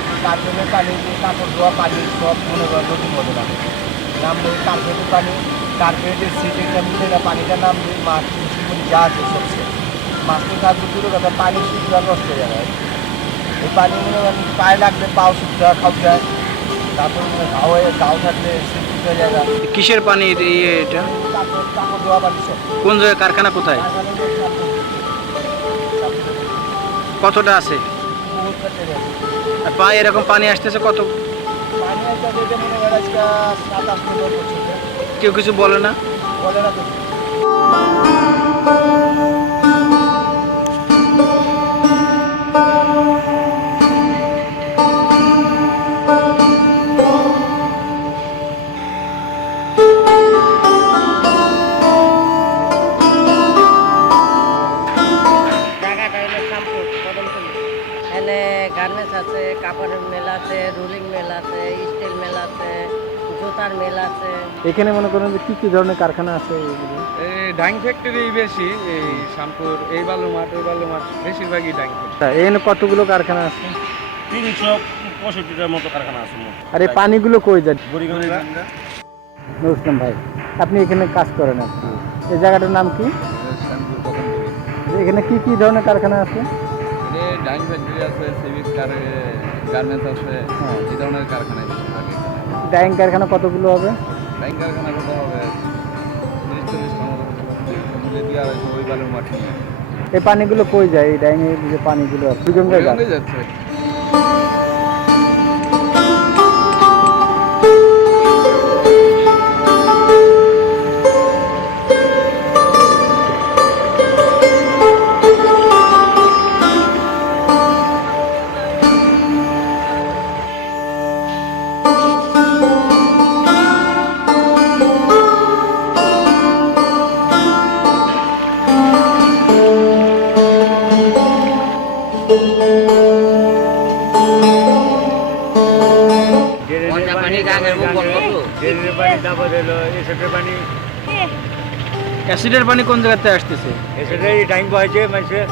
শ্যাম্পুর কার্পেটের পানি কাপড় ধোয়া পানি সব মনে করেন নদীর মধ্যে নামে কার্পেটের পানি কার্পেটের সিটে মিলে না পানিটা মাছ যা আছে সব মাছটি থাকবে দূরে কথা পানি শুকনো নষ্ট হয়ে এই পানি মনে করেন পায়ে লাগলে পাও হয় খাওয়া যায় তারপর মনে ঘাও হয়ে ঘাও থাকলে কিসের পানি এটা? কাপড় ধোয়া পানি সব কোন জায়গায়? কারখানা কোথায়? কতটা আছে? আর পায়ে এরকম পানি আসতেছে কত? কেউ কিছু বলে না? বলে না গার্মেন্টস আছে কাপড়ের মেল আছে রুলিং মেল আছে স্টিল মেল আছে জুতার মেল আছে। এখানে মনে করেন যে কি কি ধরনের কারখানা আছে এই ডাইং ফ্যাক্টরি বেশি এই শ্যামপুর এই বালু মাঠ ওই বালু মাঠ বেশিরভাগই ডাইং ফ্যাক্টরি। এখানে কতগুলো কারখানা আছে? তিনশো পঁয়ষট্টিটার মতো কারখানা আছে। আর এই পানিগুলো কই যায়? নমস্কার ভাই আপনি এখানে কাজ করেন কি। এই জায়গাটার নাম কি? এখানে কি কি ধরনের কারখানা আছে? ডাইং ফ্যাক্টরি আছে সিভিক গার্মেন্টস আছে হ্যাঁ। এই ধরনের কারখানায় বেশিরভাগ থাকে। ডাইং কারখানা কতগুলো হবে? ডাইং কারখানা কত হবে? তিরিশ চল্লিশটার মতো আর ওই এই পানিগুলো কই যায়? এই ডাইং এর যে পানিগুলো দুজনকার যাচ্ছে। অ্যাসিডের পানি কোন জায়গাতে আসতেছে? এসিডের টাইম পাইছে মানুষের